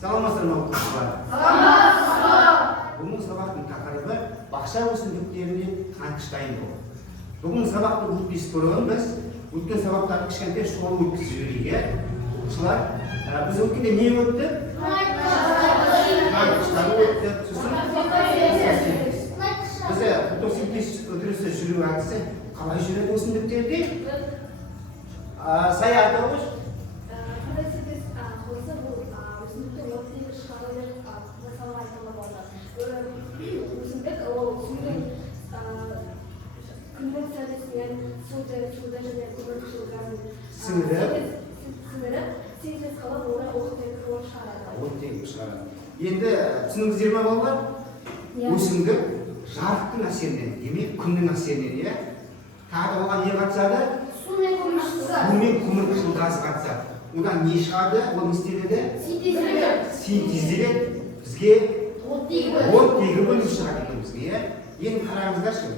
Саламатсыздар ма оқушылар? Саламатсыз. Бүгін сабақтың тақырыбы бақша өсімдіктеріне танқыш дайындау. Бүгін сабақты өтпес бұрын біз өткен сабақтарды кішкентай шолу өткізіп жіберейік. Оқушылар, біз өткенде не өтті? Танқыштар өтті. Біз фотосинтез үдерісі жүру әдісі қалай жүреді өсімдіктерде? Сая атауыш? Енді түсініңіздер ме балалар? Өсімдік жарықтың әсерінен, демек күннің әсерінен, тағы оған не қатысады? Су мен көмірқышқыл газы қатысады. Одан не шығады? Ол не істеледі? Синтезделеді. Бізге оттегі бөлініп шығады екен бізге. Енді қараңыздаршы.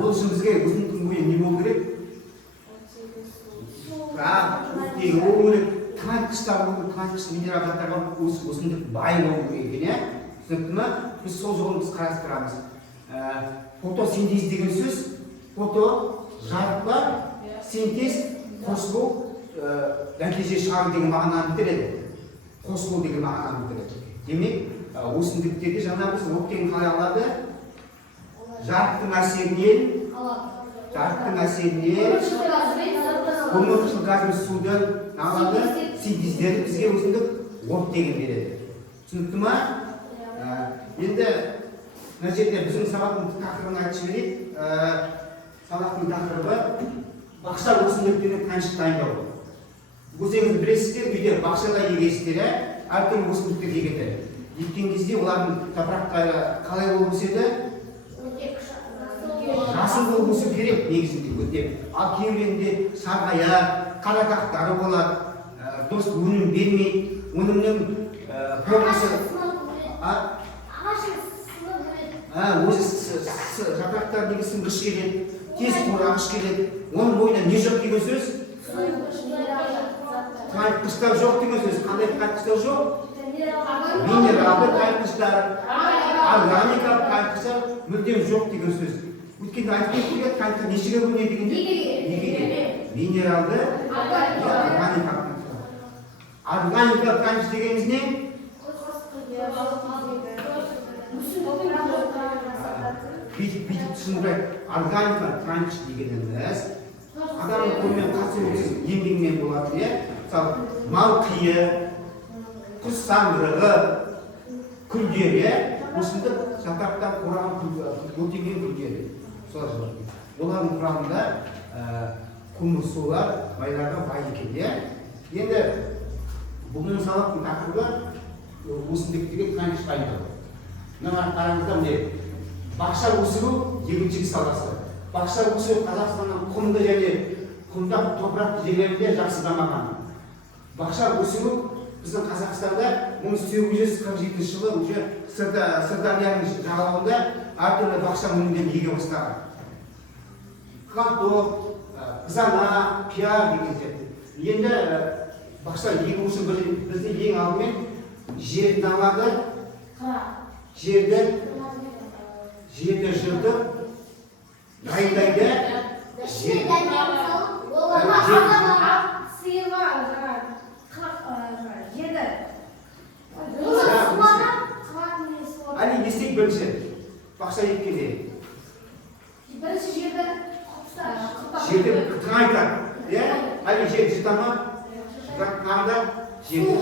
Ол үшін бізге өсімдіктің бойы не болу керек? Оттегі болу керек. Тыңайтқыштар болу, тыңайтқыш минерал заттарға өсімдік бай болу керек екен. Түсінікті ме? Біз сол жолын біз қарастырамыз. Фотосинтез деген сөз, фото жарықла, синтез қосылу нәтиже шығару деген мағынаны білдіреді. Қосылу деген мағынаны білдіреді. Демек, өсімдіктерде жаңа біз оттегін қалай алады? Жарықтың әсерінен, көмірқышқыл газ бен суды алады, синтездерді бізге өсімдік оттегін береді. Түсінікті ме? Енді мына жерде біздің сабақтың тақырыбын айтып жіберейік. Сабақтың тақырыбы бақша өсімдіктеріне таншық дайындау. Өздеріңіз білесіздер, үйде бақшада егесіздер, әртүрлі өсімдіктер егеді. Еккен кезде олардың топырақтары қалай болып өседі? Жасыл болып өсу керек негізінде өте. Ал кейбірінде сарғая, қарақақтары болады, дұрыс өнім бермейді. Өнімнің формасы өзі жапырақтар неге сіңгіш келеді, тез қурағыш келеді. Оның бойында не жоқ деген сөз? Тыңайтқыштар жоқ деген сөз. Қандай тыңайтқыштар жоқ? Минералды тыңайтқыштар, органикалық тыңайтқыштар мүлдем жоқ деген сөз. Өткенде айтып кеткенде тыңайтқыштар нешеге бөлінеді дегенде? Екіге. Минералды, органикалық. Органикалық тыңайтқыш дегеніміз не? Бүйтіп түсіндіріп, органикалық тыңайтқыш дегеніміз адамның қолмен қатысуымен еңбегімен болады. Мысалы, мал қиы, құс сандырығы, күлдері, өсімдік жапырақтан қураған өтеген күлдері. Олардың құрамында көмір сулар байларға бай екен. Енді бүгінгі сабақтың тақырыбы өсімдіктерге тыңайтқыш дайындау. Мына қараңыздар, міне бақша өсіру егіншілік саласы. Бақша өсіру Қазақстанның құмды және құмдақ топырақты жерлерінде жақсы дамыған. Бақша өсіру біздің Қазақстанда 1847 жылы уже Сырдарияның жағалауында әртүрлі бақша өнімдерін еге бастаған. Картоп, қызана, пияр деген сияқты. Енді бақша егу үшін бізде ең алдымен жерді алады, жерді жыртып, дайындайды. Әлі естек бірінші бақша еккенде. Бірінші жерді тыңайтады. Әлі жер жыртама, тағында жерді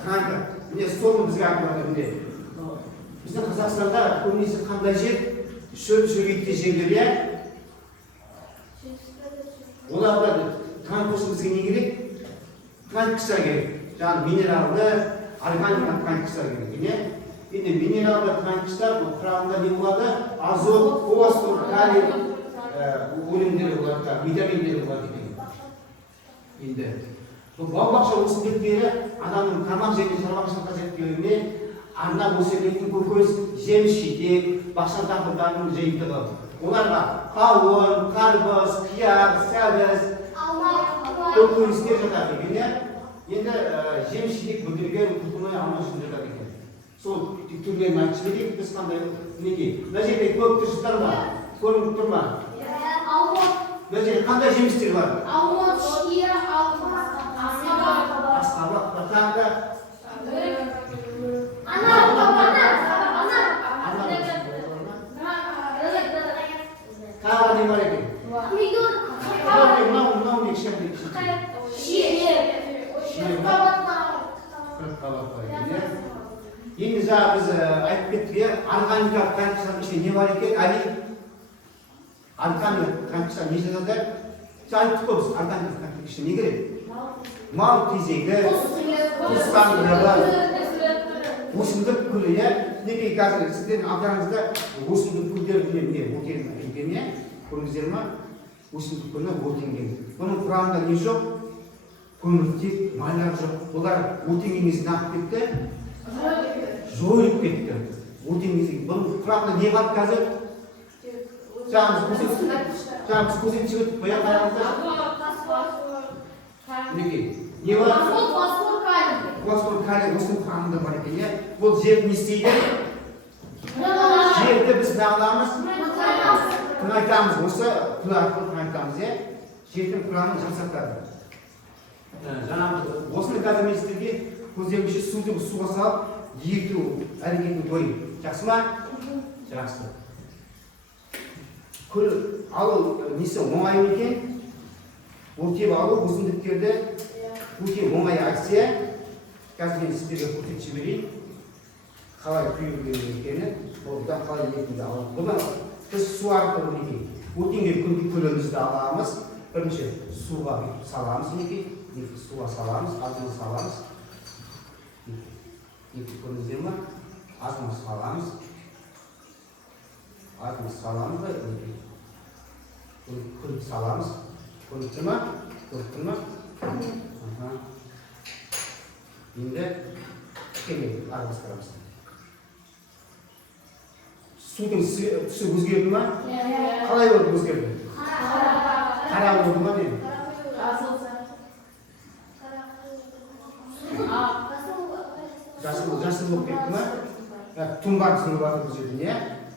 тыңайтады. Міне соны бізге айтылады. Біздің Қазақстанда көбінесе қандай жер? Шөлейтті жерлер. Оларда тыңайтқыш бізге не керек? Тыңайтқыштар керек. Жаңағы минералды, органикалық тыңайтқыштар керек. Енді минералды тыңайтқыштар құрамында не болады? Азот, фосфор, калий өнімдері болады, витаминдері болады. Енді бау-бақша өсімдіктері адамның тамақ және шаруашылық қажеттілігіне арнап өсірілетін көкөніс, жеміс-жидек, бақша дақылдарының жиынтығы. Оларға қауын, қарбыз, қияр, сәбіз, көкөністер жатады екен. Енді жемшілік бүлдірген құтылмай алма үшін жатады екен. Сол түрлерін айтып жіберейік, біз қандай неге? Мына жерде көп тұрсыздар ма? Көрініп тұр ма? Мына жерде қандай жемістер бар? Алмұрт, шия, алмұрт, Асқабақ, тағы тағы не бар екен? Мынау не кішкентай енді жаңа біз айтып кеттік, органикалық қантықшаның ішінде не бар екен? Органикалық қантықша не жазады? Айтып қой біз органикалық қантықшаның ішінде не керек? Мал тезегі, құс қаңғырығы, өсімдік гүлі, мінекей қазір сіздердің алдарыңызда өсімдік гүлдері екен, көрдіңіздер ме? Өсімдік гүлі өртенген. Бұның құрамында не жоқ? Көміртек, майлар жоқ. Олар өртенген кезде неғып кетті? Жойылып кетті. Бұның құрамында не бар қазір? Жаңымыз көзен шығып қоя қараңыздар. Мінекей, не бар? Фосфор, калий, осының құрамында бар екен. Бұл жерді не істейді? Жерді біз нағыламыз, тыңайтамыз. Осы күл арқылы тыңайтамыз. Жердің құрамын жақсартады. Осыны қазір мен сіздерге көздеріңізше суға салып, ерту әрекетін қойып. Жақсы ма? Жақсы. Күл алу несі оңай екен? Өртеп алу өсімдіктерді өте оңай акция. Қазір мен сіздерге көрсетіп жіберейін. Қалай құю керек екенін, одан қалай етінде аламыз. Бұдан біз су арқылы мінекей өртенген күлімізді аламыз. Бірінші суға саламыз мінекей. Суға саламыз, азына саламыз. Көрдіңіздер ме? Азына саламыз. Азына саламыз ба? Күл саламыз. Көрдіңіздер ме? Көрдіңіздер ме? Енді кішкене араластырамыз. Судың түсі өзгерді ма? Қалай болып өзгерді? Қара болды ма деймін? Жасыл болып кетті ма? Тұнбар түсіні барды бұл жерден, е?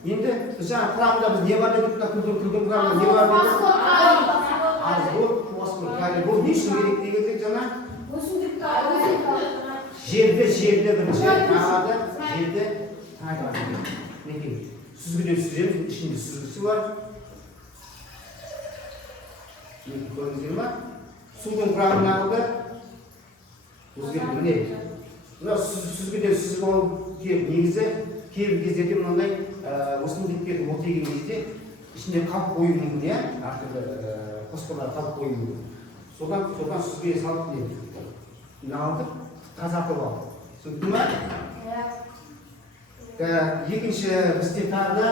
Енді жаңа құрамында біз не бар дедік? Күлдің құрамында не бар дедік? Азот, фосфор, калий. Бұл не үшін керек дегенде жаңа? Жерді бірінші ағады, жерді таңайтады. Неге? Сүзгіден сүземіз, ішінде сүзгісі бар. Көрдіңіздер ма? Судың құрамын алды. Өзгерді, міне. Мына сүзгіден сүзіп алу негізі кейбір кездерде мынандай өсімдіктерді өртеген кезде ішінде қалып қою мүмкін, иә? Әртүрлі фосфорлар қалып қою мүмкін. Содан сүзгіге салып алдық, тазартып алды. Түсінікті ме? Екінші бізде тағы да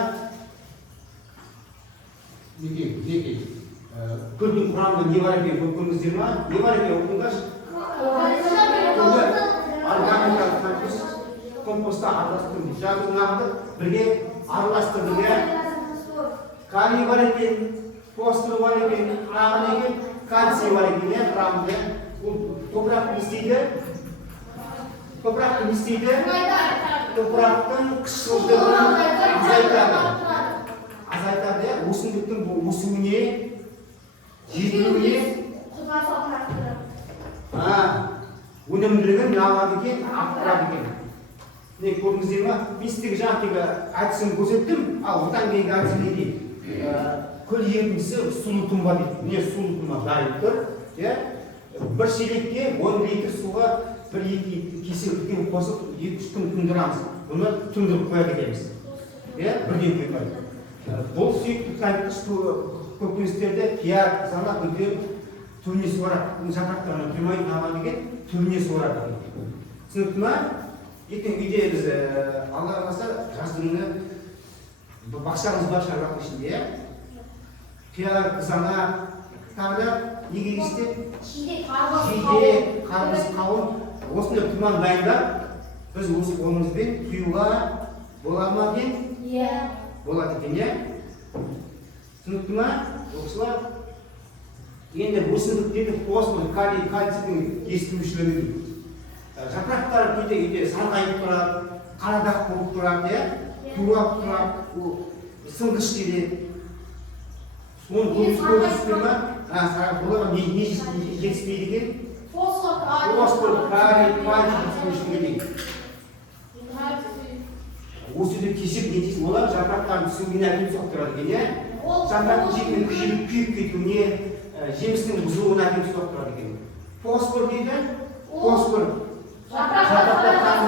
күлдің құрамында не бар екен көрдіңіздер ме? Не бар екен оқыңдаршы? Органикалық компостта араластырды. Жағдайларды бірге араластырды. Калий бар екен, фосфор бар екен, ағын екен, кальций бар екен, құрамында. Бұл топырақты не істейді? Топырақтың қышқылдығын азайтады. Өсімдіктің өсуіне, жетілуіне өнімділігін алады екен, арттырады екен. Не көрдіңіздер ме? Мен сіздерге жаңағы әдісін көрсеттім, ал одан кейінгі әдісін не дейді? Күл ерітіндісі сулы тұнба дейді. Міне сулы тұнба дайын тұр. Бір шелекке 10 литр суға 1-2 кесе үлкен қосып 2-3 күн тұндырамыз. Бұны тұндырып қояды екенбіз. Бірден қоймайды. Бұл сүйікті қантықш көкөністерді қияр, қызанақ, гүлдер түріне суарады. Жапырақтарына құймайды алады екен, түріне суарады. Түсінікті ме? Ертең үйде біз Алла қаласа жаздыңғы бақшамыз бар шаруаның ішінде. Қияр, қызанақ, тағы да не кересте? Жиде, қарбыз, қауын. Осындай тұман дайындап, біз өз қолымызбен құюға бола ма екен? Болады екен, е? Түсінікті ме? Оқшылар? Енді өсімдіктерде фосфор, калий, кальцийдің жетіспеушілігі дейді. Жапырақтар кейде сарғайып тұрады, қарадақ болып тұрады, турап тұрады, сынғыш дейді. Соны көрсетпей ма? Оларға не жетіспейді екен? Фосфор, калий, кальций жетіспеушілігі дейді. Осы жерде кесіп не дейсің? Олар жапырақтардың түсіңгеніне әкеліп соқтырады екен, жапырақтың шетінен күйіп кетуіне, жемістің бұзылуына әкеліп соқтырады екен. Фосфор дейді, фосфор жапырақтар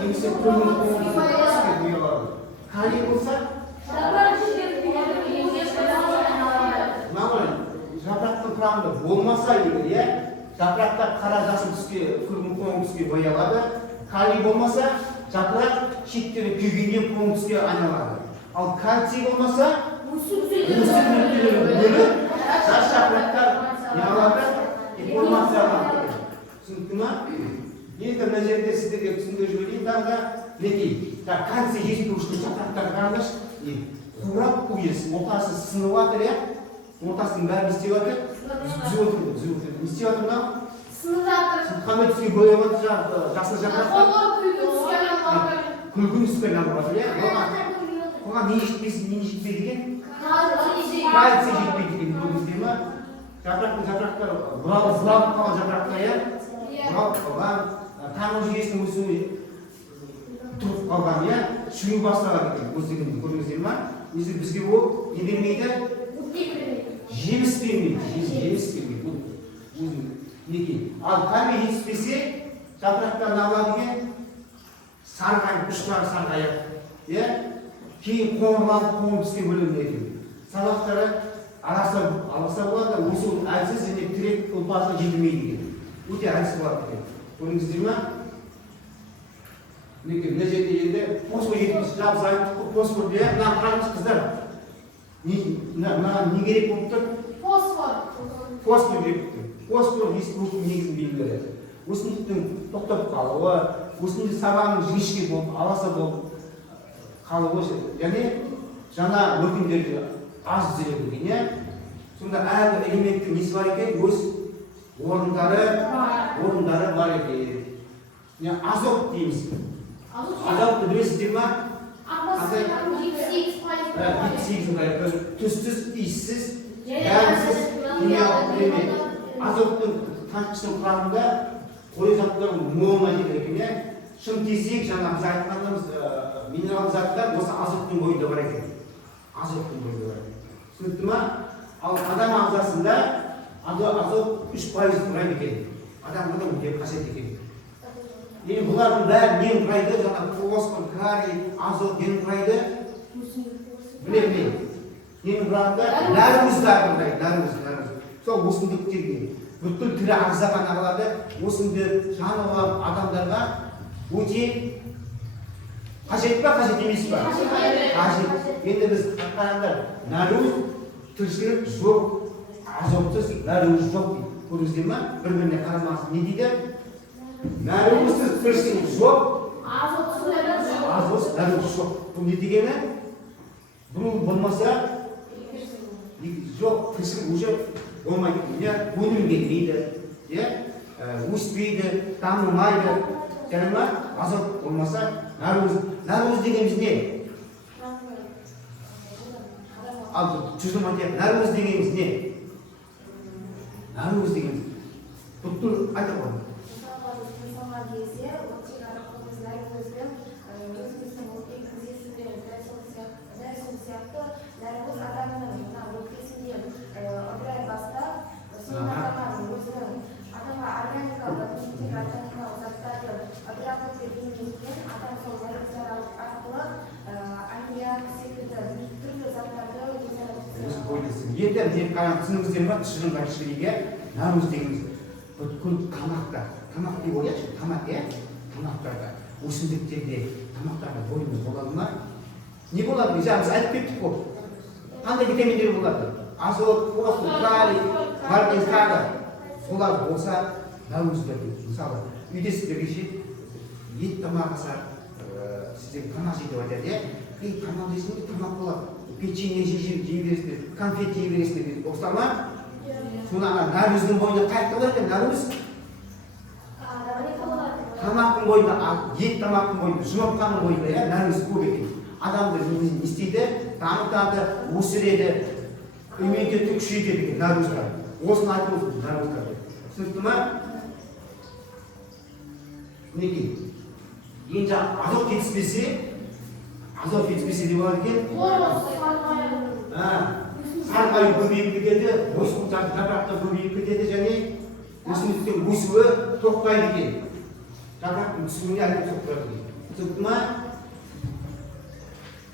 немесе көмір түске боялады. Калий болса жапырақтың құрамында болмаса егер, жапырақтар қара жасыл түске, қоңыр түске боялады. Калий болмаса жапырақ шеттері күйгеннен қоңыр түске айналады. Ал кальций болмаса өсімдіктер бөліп жас жапырақтар не алады? Деформация алады. Түсінікті ма? Енді мына жерде сіздерге түсіндіріп жіберейін тағы да мінекей. Кальций жетіспеушілік жапырақтар қараңызшы. Қурап қойыз, ортасы сынып жатыр, ортасының бәрі не істеп жатыр? Түзіп отыр. Не істеп жатыр мынау? Сынып жатыр. Қандай түске бояп жатыр жасыл жапырақтар? Күлгін түске айналып жатыр, оған не жетпейді екен? Кальций жетпейді екен, көрдіңіздер ме? Жапырақтар бұлалып қалған жапырақтар, бұлалып қалған, тамыр жүйесінің өсуі тұрып қалған, шүру басталады екен, өздігінде көрдіңіздер ме? Бізге ол не бермейді? Жеміс бермейді. Ал калий жетіспесе, жапырақтарын алады екен, сарғайып, ұштары сарғайып, кейін қоңырланып, қоңыр түске бөлінеді. Сабақтары аласа болады, өсу әлсіз және тірек ұлпасына жетілмейді екен. Өте әлсіз болады екен. Көрдіңіздер ме? Мына жерде енді фосфор жетпейді, жабыз айтып, фосфор деп, мына қараңыз қыздар. Мына не керек болып тұр? Фосфор керек болып тұр. Фосфор жетіспеушіліктің негізін белгілері. Өсімдіктің тоқтап қалуы, өсімдік сабағының жіңішке болып, аласа болып қалуы, және жаңа өркендерді аз түзеледі екен. Сонда әрбір элементтің несі бар екен? Өз орындары бар екен. Азот дейміз. Азотты білесіздер ма? 78%. Түссіз, иіссіз, дәрісіз, химиялық элемент. Азоттың танкішінің құрамында қою заттардың молына жетеді екен. Шымтесек, жаңа біз айтқанымыз минерал заттар осы азоттың бойында бар екен. Түсінікті ма? Ал адам ағзасында азот 3% құрайды екен. Адамда өте қасиет екен. Енді бұлардың бәрі нені құрайды? Жаңа фосфор, калий, азот нені құрайды? Білемін. Нені құрайды? Нәруыздарын құрайды. Сол өсімдіктерге бүткіл тірі ағзаға алады. Өсімдік, жануар, адамдарға өте қажет па, қажет емес па? Қажет. Енді біз қараңдар, нәруыз тіршілік жоқ, азотсыз нәруыз жоқ дейді. Көрдіңіздер ме? Бір-біріне қарамасыз. Не дейді? Нәруызсыз тіршілік жоқ, азотсыз нәруыз жоқ. Бұл не дегені? Бұл болмаса жоқ, тіршілік уже болмайды. Өнім келмейді, өспейді, дамымайды. Және ма? Азот болмаса нәруыз. Нәруыз дегеніміз не? Ал жүзім айтайық, нәруыз дегеніміз не? Нәруіз дегеніміз бүткіл айта қойды. Енді түсініңіздер ма? Тұшырымға кішіліге нәруыз дегеніміз бүткіл тамақта, тамақ деп ойлайықшы, тамақтарда, өсімдіктерде, тамақтарда бойымыз болады ма? Не болады? Біз айтып кеттік қой. Қандай витаминдер болады? Азот, фосфор, калий, марганец тағы. Солар болса нәруыздер. Мысалы, үйде сіздерге ет тамағы сіздер тамақ жейді айтады, тамақ жесеңіз тамақ болады. Печенье жей бересіздер, конфет жей бересіздер. Осылар ма? соны ана нәрөздің бойында қайтты бар екен, нәрөз. Тамақтың бойында, ет тамақтың бойында, жұмыртқаның бойында, иә, нәрөз көп екен. Адамды не істейді, дамытады, өсіреді, иммунитетті күшейтеді екен нәрөздар. Осыны айтып отырмыз нәрөздар. Түсінікті ма? Мінекей. Енді жаңа азот жетіспесе не болады екен? Сарғаю көбейіп кетеді, босқындардың жапырақтар көбейіп кетеді және өсімдіктің өсуі тоқтайды екен. Жапырақтың түсуіне әкеліп соқтырады екен. Түсінікті ма?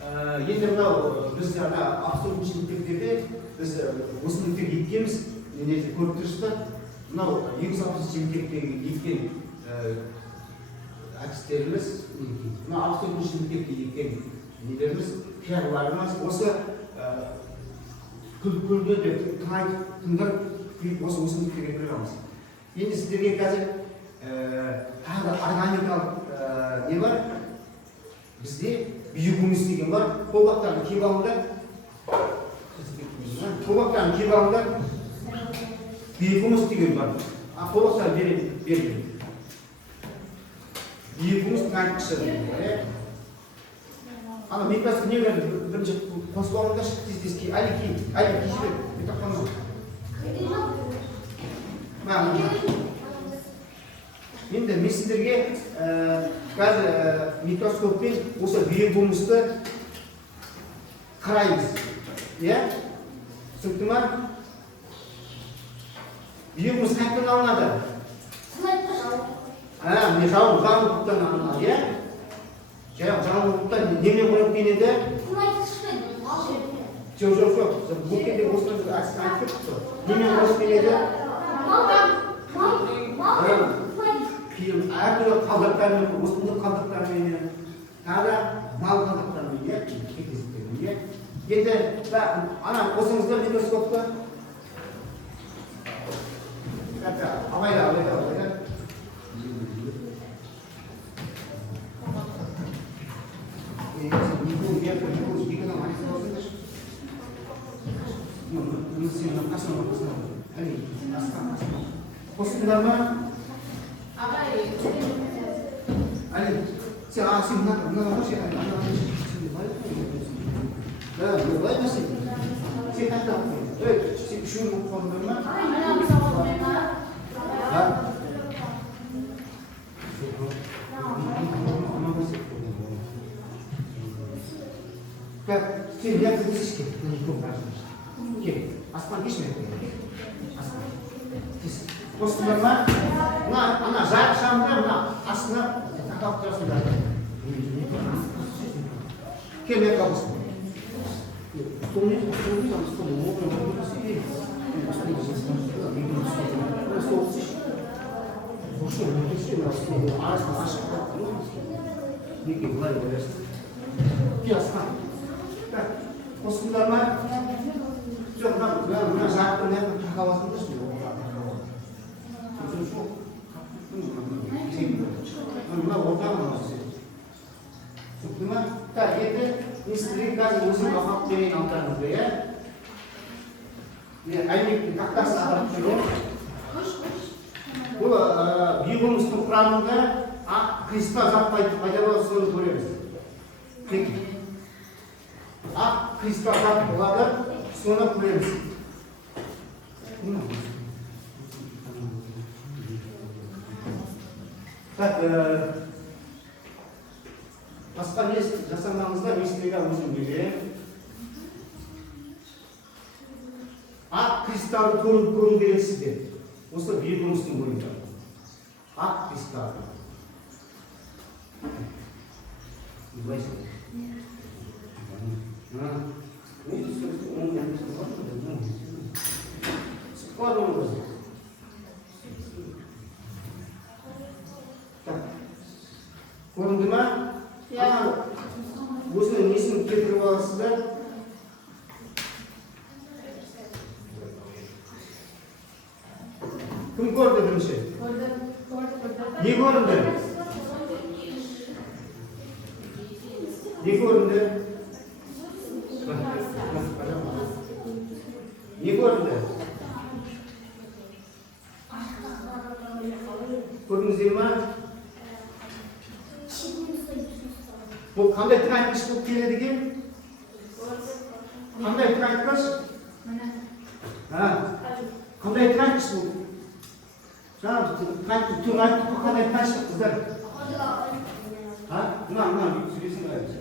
Енді мынау біз абсолютті жиынтектерде біз өсімдіктер еккенбіз, негізі көріп тұрсыздар. Мынау 260 жиынтектегі еккен әдістеріміз, мынау абсолютті жиынтекте еккен нелеріміз, қиярларымыз осы күлді деп тыңдап осы өсімдіктерге кіреміз. Енді сіздерге қазір тағы органикалық не бар? Бізде биогумус деген бар. Қолбақтарын киіп алыңдар. Қолбақтарын киіп алыңдар. Биогумус деген бар. Қолбақтарын берген. Биогумус қайтқышы. Ана микросы не берді? Бірінші қосып алыңдар, тез-тез ки. Әлі кешірек. Бетақ қанма. Енді мен сіздерге қазір микроскоппен осы биогумусты қараймыз. Иә? Түсінікті ма? Биогумус қайттан алынады? Міне жалғыздықтан алынады, иә? Жалғыздықтан немен қойып келеді? Жоқ. Бұл кезде осыны әксін айтып тұр. Немен қойып келеді? Әртүрлі қалдықтармен, осынды қалдықтармен, тағы мал қалдықтармен, кеткізіктермен. Енді, ана қосыңыздар микроскопты. Абайда. Қосыңдар ма? Әлі, сен мына сен қайта сен үшеуін болып қалыңдар ма? Сен яқты өсішке кел, аспан кешме. Қосыңдар ма? Ана жарық шамдар, астына тақап тұрасыңдар. Кел, мен қалғысын. Қосыңдар ма? Жоқ, мына жарықтың тақап аласыңдар. Мына ортаға Sütüme tercihte istediğin gaz uzun kapak deneyin altarınız buraya. Aynı taktası adam şunu. Bu biyomusluk kuramında kristal zat payda olsun görüyoruz. Peki. Kristal zat olarak sonra görüyoruz. Так, басқа не жасамаңыздар, естерге өзім берем. Ақ кристалды көру керек сізде. Осы биогумустың бойында. Ақ кристалды. Көрінді ма? Өзінің несін кетіріп аласыздар. Кім көрді бірінші? Не көрінді? Не көрінді? Не көрінді? Bu qanday tirankich bo'lib keladi ekan? Qanday tirankich? Ha. Qanday tirankich bu? Canım, tirankich qanday tirankich qizlar? Ha? Nima sürüyorsun galiba.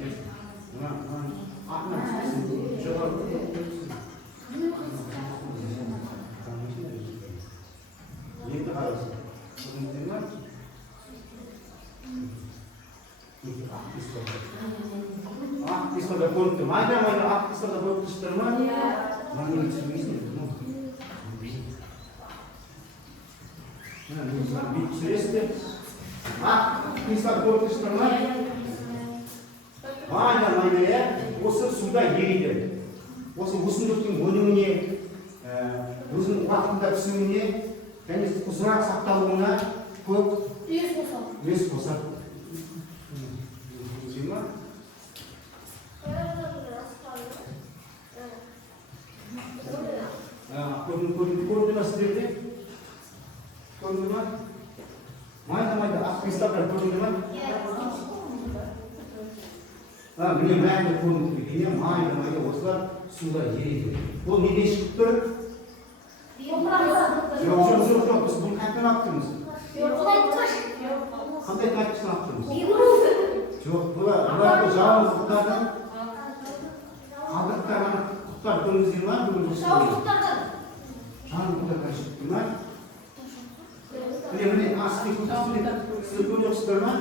Nima. Aqlan sürüyorsun. Javob. Yetti qarasın. Nima? Istoda ko'ribdi. Mayda istoda ko'rib turibdirmi? Mana buni tushunmaysizmi? Mana bu tushunasizmi? Istoda ko'rib turibdirmi? Mayda o'sha suvda eriydi. O'sha o'simlikning o'limini, o'zining vaqtida pishuvini, ya'ni uzoq saqlaluviga ko'p yuz qo'shadi. Ko'rdingmi sizlarda? Ko'rdingmi? Mayda aqlistlar ko'rdingmi? Meni mayda ko'rdingmi? Mayda o'slar suvda eriydi. Bu nega chiqib turib? Yo'q, biz buni qaytarmoqchimiz. Qanday qaytarmoqchimiz? Yo'q, bular javoblardan qabrlardan qutlar ko'ringizmi? Nima? Meni asli sizlar ko'ryapsizlarmi?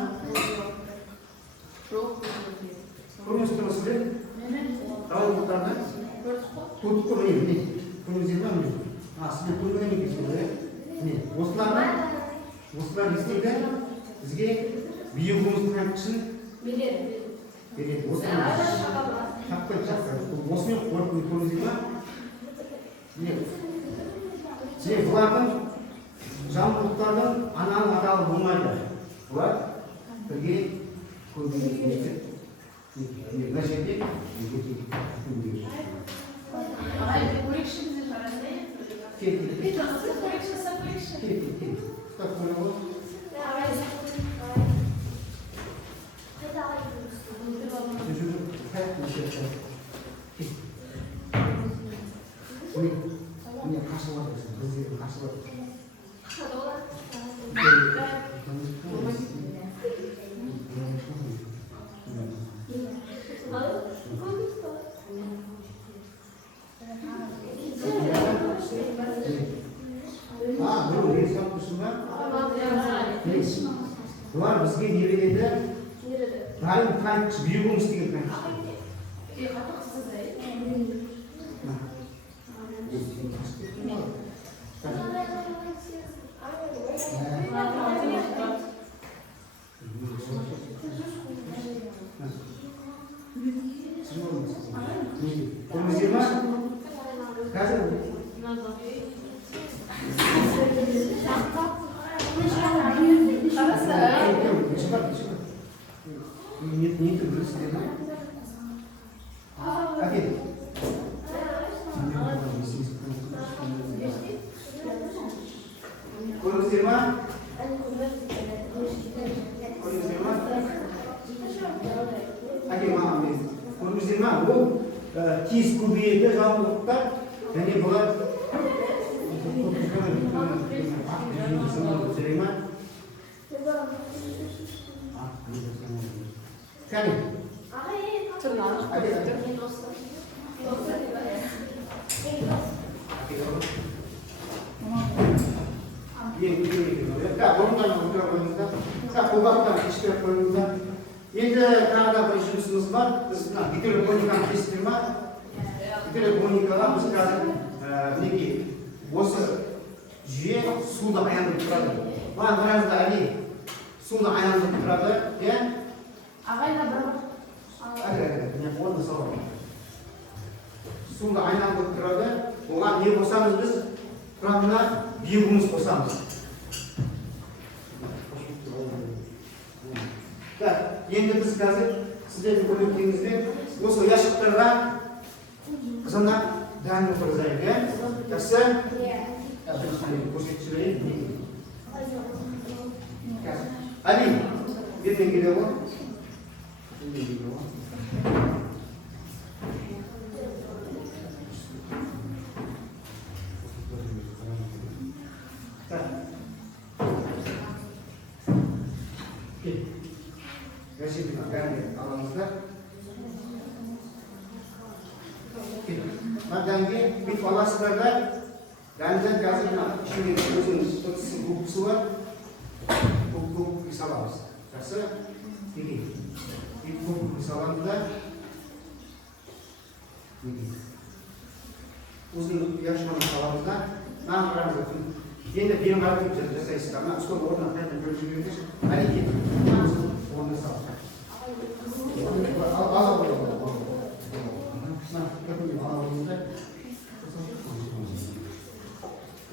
Ko'ryapsizlar? Javoblarni ko'ringizmi? Asli ko'rganingizni o'slar istaydi bizga biyog'imiz tirankishini beradi. O'smay qo'rqib ko'ringizmi? Bularning jamg'urtlardan anal atali bo'lmaydi. Bular birga ko'rgizishdi. Nashadik. Bular bizga nerede? Daim tirankich biyog'imiz degan Tiz kubiyede jamg'urtlar, ya'ni bular Qani? Endi qanaqa bir ishimiz bor. Biz gidroponikani kestirma. Gidroponikalar biz hozir nega o'sha juy'a suvda aylanib turadi. Mana birazda ali suvda aylanib turadi. Ag'ayna bir suvda aylanib turadi. Unga ne qo'shamiz biz? Quramda biyog'imiz qo'shamiz. Endi biz hozir sizlarga ko'rayotganingizda o'sha yoshliqlarga qizimlar dam qilizaylik. Yaxshi? Ko'rsatib beraylik. Ali, yerdan keladi. Gerçekten ben alanımızda maddengi bir falaslarda benden yazılan şimdi özün hukukçu var. Hukuk risalamız. Tersi ini bir hukuk risalamızda uzun yaşamanın falamızda ne yapacağız? Yine bir marka yapacağız. Ama üstü oradan hemen görüşürüz. Hareket. Onu sağ.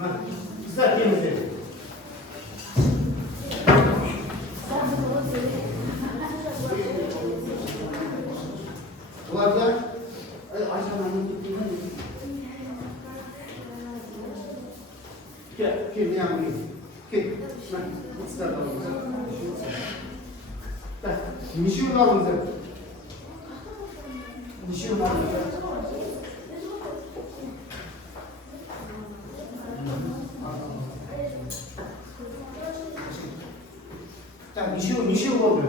Al. Güzel yemek. Ularda Ayşe'nin gittiğinde Gel, ne yapayım? Gel, ben ısrar alalım. Nişi alalım. Nişi alalım. 자, 니시오 버블.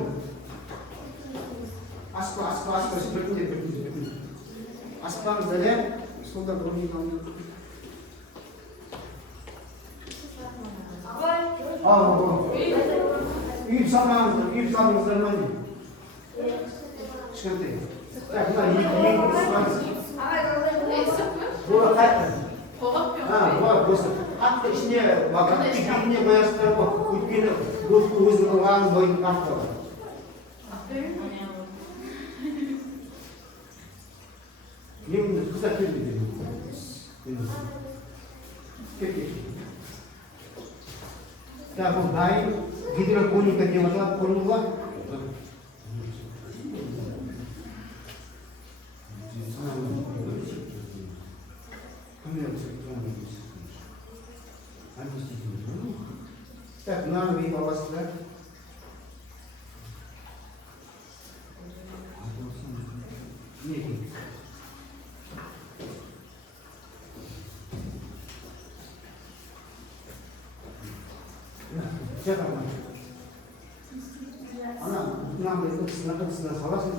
아스파, berkunde. 아스파 전에 소다 보니 나오는. 입사망들만이. çıkartayım. 자, 그만 이 뭐가 할 뭐 벌써 하트 işine bak, işine koyarsınlar bak, ülkenin bu uzun olan boyun kalktı. Yemin kısa kelime. Peki. 자, 그럼 나이 기들어 보니까 되면서 보는 거. 자, 그나마 위 봐봤을 때. 얘기. 잠깐만. 하나, 그나마 이거 지나가 살았어. 살았어.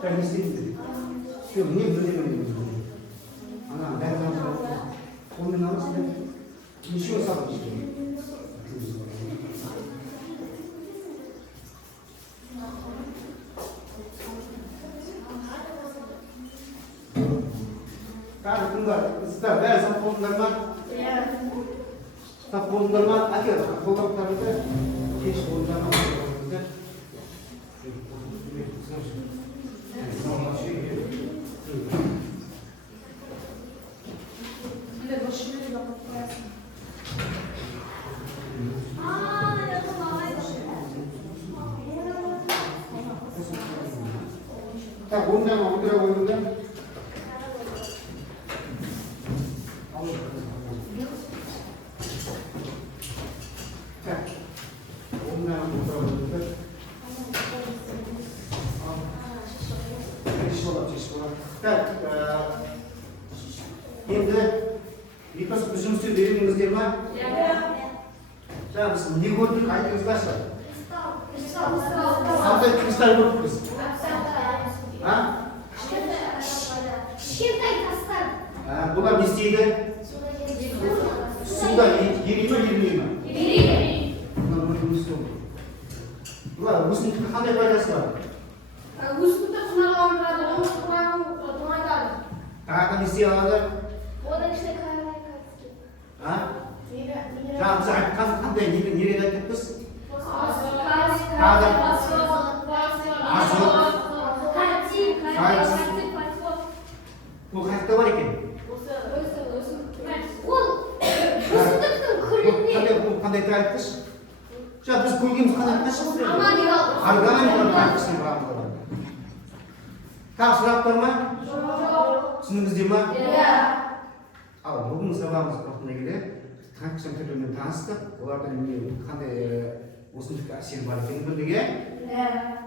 자, 미스тер이. 지금 네 문제는 하나, 내가 오늘 나왔을 때 이슈가 사라지지. Cara, tunggu. Sudah, dah sampai normal. Sampai normal. Akhir, foto kita kiss normal. 자, 온장 어디라고 있는데? 자, 온장 어디라고 있는데? 자, endi mikros uzunsi beringizga nima? 자, biz negotik aytdingizlar. Qanday kristal bo'libmiz? Ha? Bular ne isteydi? Suda yeriymi? Bular bunu istiyor. Bular o'simlikni qanday foydasi bor? O'simlikda qanday oladi? To'maydi. Qanaqa nisiya oladi? Ha? Ja, biz aytgan qanday nereda aytyapmiz? Bu qayerda bor ekan? Qanday aytmiz? Ja, biz ko'rganimiz qanday aytmiz? Organik aytishni bilaman. Taq so'rab turma? Tushundingizmi? Al, bugun sabahimiz vaqtiga kelib, таңқышын түрлерімен таныстық, олардың қандай өсімдікке әсері бар екенін білдік, иә?